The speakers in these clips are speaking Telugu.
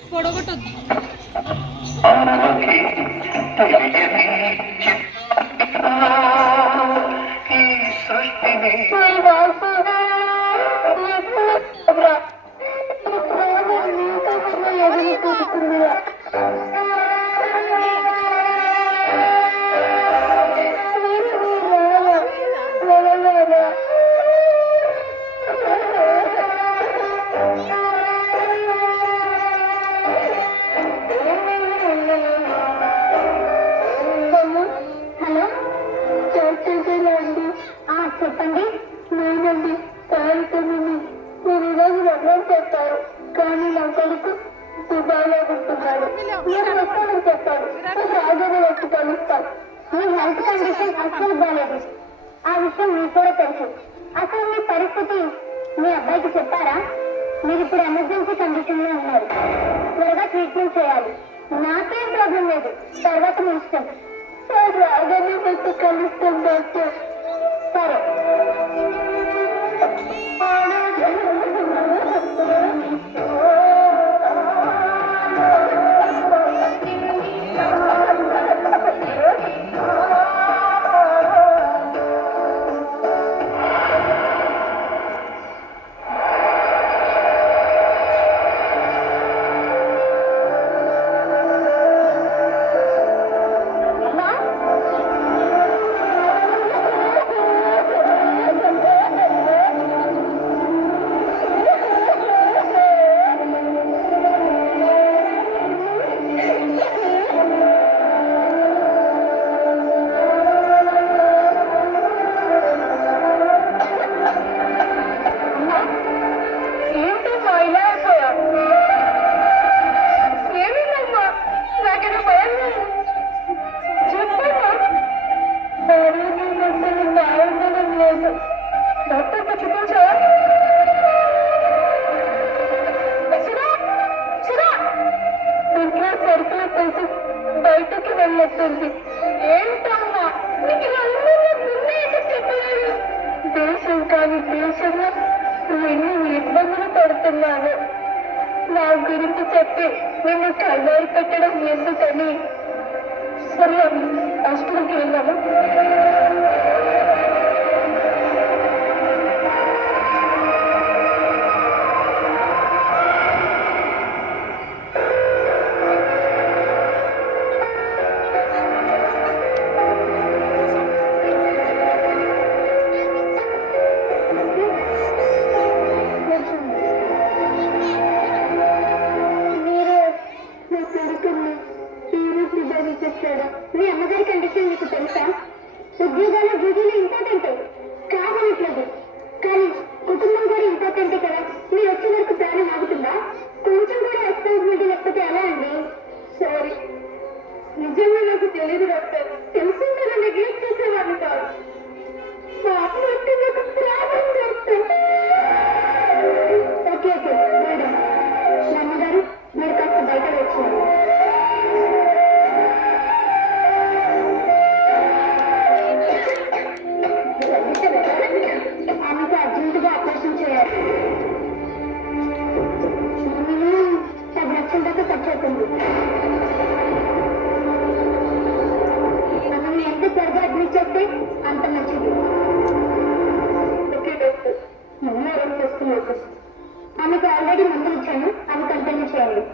పొడగొట్టొద్దు. చెప్పండి. నేనండి సాయితని. మీరు ఈరోజు రమ్మని చెప్పారు, కానీ నా కొడుకు దుబాయ్లో ఉంటున్నాడు. మీరు వస్తానని చెప్పారు. రాజుని వచ్చి కలుస్తాం. మీ హెల్త్ కండిషన్ అస్సలు బాగాలేదు. ఆ విషయం మీకు కూడా తెలుసు. అసలు మీ పరిస్థితి మీ అబ్బాయికి చెప్పారా? మీరు ఇప్పుడు ఎమర్జెన్సీ కండిషన్ లో ఉన్నారు. త్వరగా ట్రీట్మెంట్ చేయాలి. నాకేం ప్రాబ్లం లేదు, తర్వాత మీ ఇష్టం. రాజుని వచ్చి కలుస్తాం డాక్టర్. సరే. బయటకి వెళ్ళొస్తుంది. ఏంటమ్మా దేశం కాని దేశంలో ఎన్ని ఇబ్బందులు పడుతున్నాను. నా గురించి చెప్పి నిన్ను కళ్ళారు పెట్టడం ఎందుకని. సరే హాస్పిటల్కి వెళ్ళాము. మీ అమ్మగారి కండిషన్ మీకు తెలుసా? ఉద్యోగాలు డ్యూటీలు ఇంపార్టెంట్ కాదనట్లేదు, కానీ కుటుంబం కూడా ఇంపార్టెంట్ కదా. మీరు వచ్చే వరకు ప్రాణం ఆగుతుందా? కొంచెం కూడా రెస్పాన్సిబిలిటీ లేకపోతే ఎలా అండి? సారీ, నిజంగా నాకు తెలియదు డాక్టర్. తెలిసి మీరు నెగ్లెక్ట్ చేసేవాళ్ళు కాదు. పాపం అంటే నాకు ప్రాణం డాక్టర్. Okay okay madam. మా అమ్మగారు మీరు కాస్త బయట వచ్చారు. ఆమెకు అర్జెంటుగా ఆపరేషన్ చేయాలి. 10 లక్షల దాకా ఖర్చు అవుతుంది. మనల్ని ఎంత త్వరగా అడ్మిట్ చేస్తే అంత మంచిది. ఓకే డాక్టర్, ముందు అరేంజ్ చేస్తున్నారు. ఆమెకు ఆల్రెడీ మందులు ఇచ్చాను, అవి కంటిన్యూ చేయండి.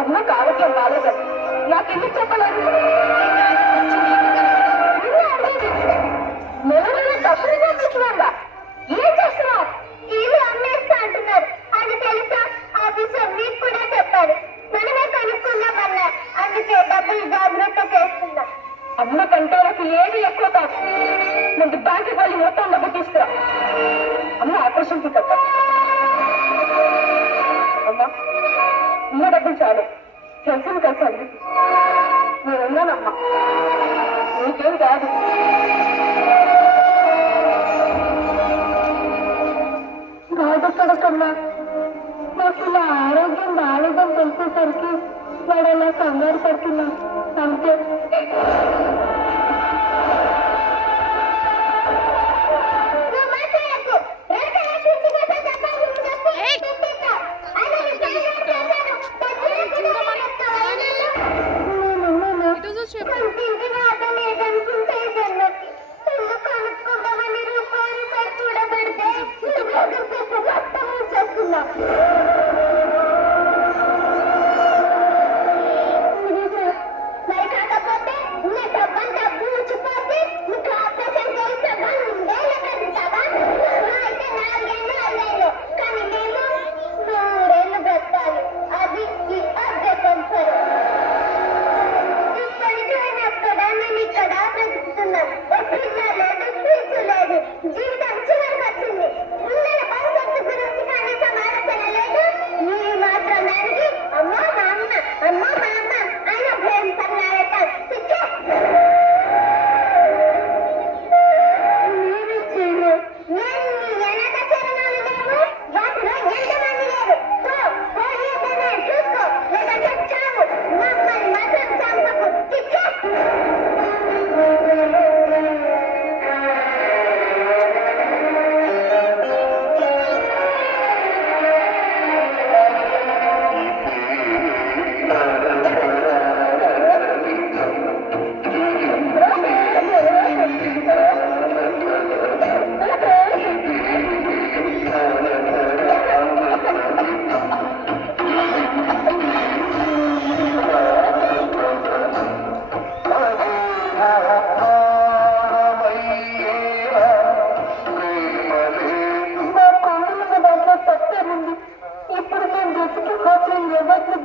అమ్మ కావట్లేదు, బాగాలేదు. నాకెందుకు చెప్పలేదు? ఏం చేస్తున్నావు? టీవీ అమ్మేస్తా అంటున్నారు. అది తెలుసా? ఆఫీసర్ మీకు కూడా చెప్పారు. మనమే కనుక్కున్నామన్నా, అందుకే డబ్బులు జాగ్రత్త చేస్తున్నా. అమ్మ కంటోలకు ఏది ఎక్కువ కాదు. ముందు బ్యాంకు వెళ్ళి మొత్తం డబ్బు తీసుకురా. అమ్మ ఆపరేషన్ కి అమ్మా ఉన్న డబ్బులు చాలు తెలిసింది కదా సంగతి. నేను ఉన్నానమ్మా, నీకేం కాదు. బాధపడకమ్మా, నాకు ఇలా ఆరోగ్యం బాగాలేదని తెలిసేసరికి వాడు అలా కంగారు పడుతున్నా అంతే.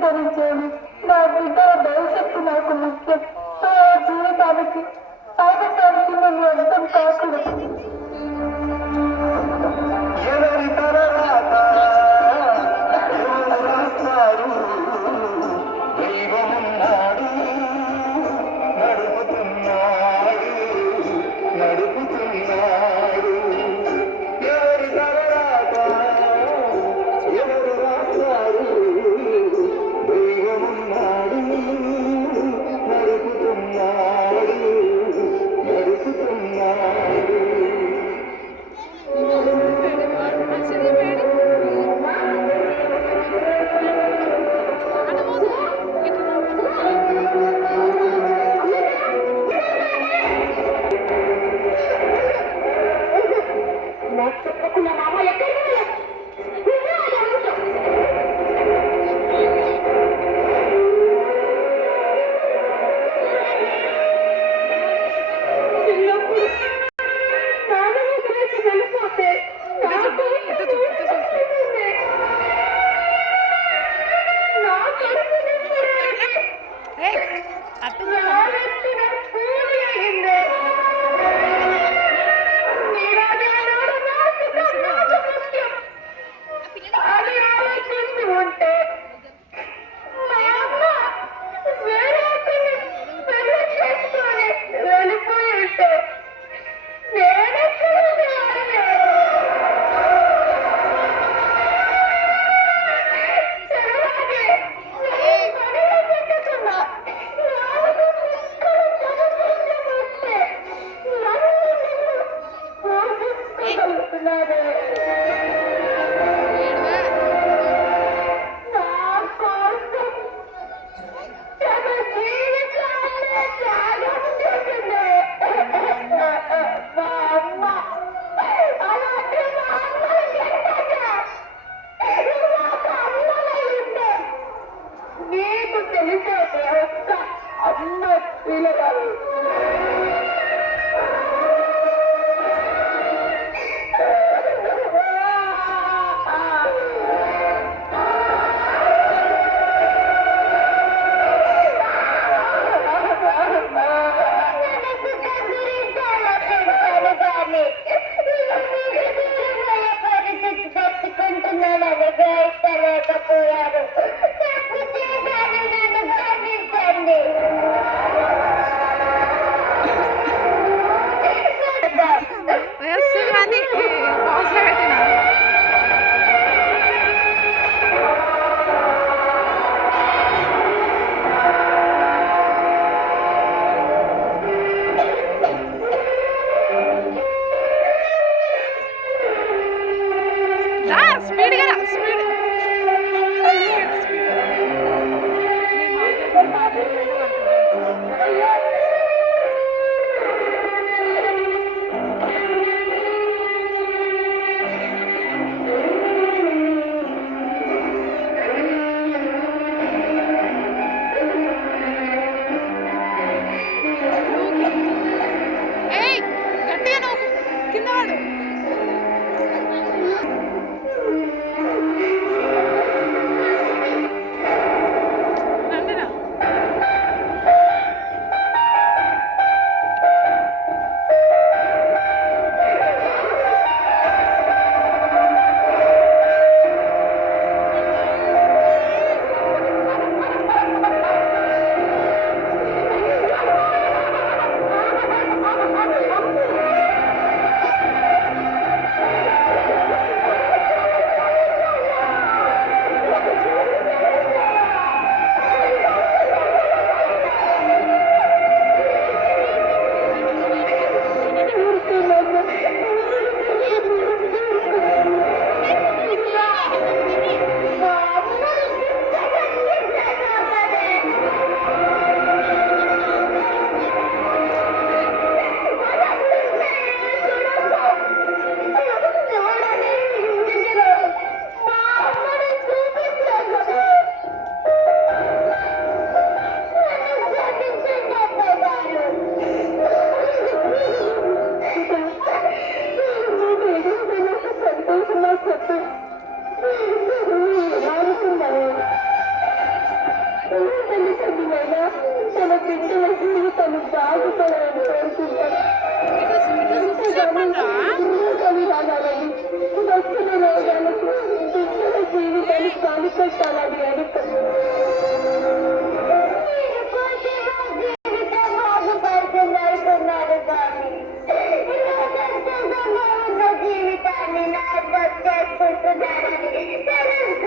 ధరించాను. నా బిడ్డ భవిష్యత్తు నాకు ముఖ్యం. ఆ జీవితానికి ఆగటానికి నేను అర్థం కాకూడదు. ఎవరి తర్వాత ఎవరు రాస్తారు, దైవమున్నాడు నడుపుతున్నాడు నడుపుతున్నాడు. ఎవరి తర్వాత ఎవరు రాస్తారు, దైవమున్నాడు నడుపుతున్నాడు నడుపుతున్నాడు. బాగుపడాలని కోరుకుంటాను. రాగాలని వచ్చిన రోగాలకు బిడ్డల జీవితాన్ని కాలిపెట్టాలని అనుకుంటున్నాను. జీవితం బాగుపడుతున్నారు కానీ సంతోషంగా ఉన్న జీవితాన్ని నాశనం చేసుకుంటున్నారని తెలుసు.